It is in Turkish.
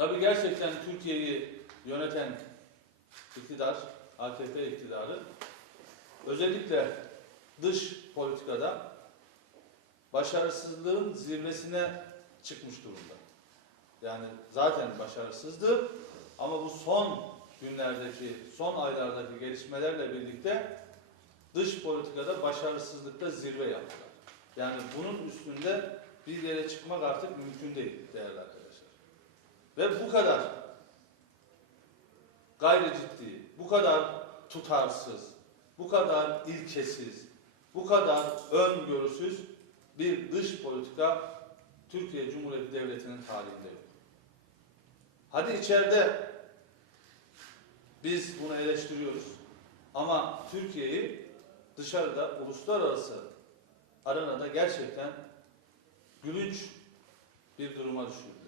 Tabii gerçekten Türkiye'yi yöneten iktidar, AKP iktidarı özellikle dış politikada başarısızlığın zirvesine çıkmış durumda. Yani zaten başarısızdı ama bu son günlerdeki, son aylardaki gelişmelerle birlikte dış politikada başarısızlıkta zirve yaptılar. Yani bunun üstünde bir yere çıkmak artık mümkün değil değerli. Ve bu kadar gayri ciddi, bu kadar tutarsız, bu kadar ilkesiz, bu kadar öngörüsüz bir dış politika Türkiye Cumhuriyeti Devleti'nin tarihinde yok. Hadi içeride biz bunu eleştiriyoruz ama Türkiye'yi dışarıda uluslararası arenada gerçekten gülünç bir duruma düşürdü.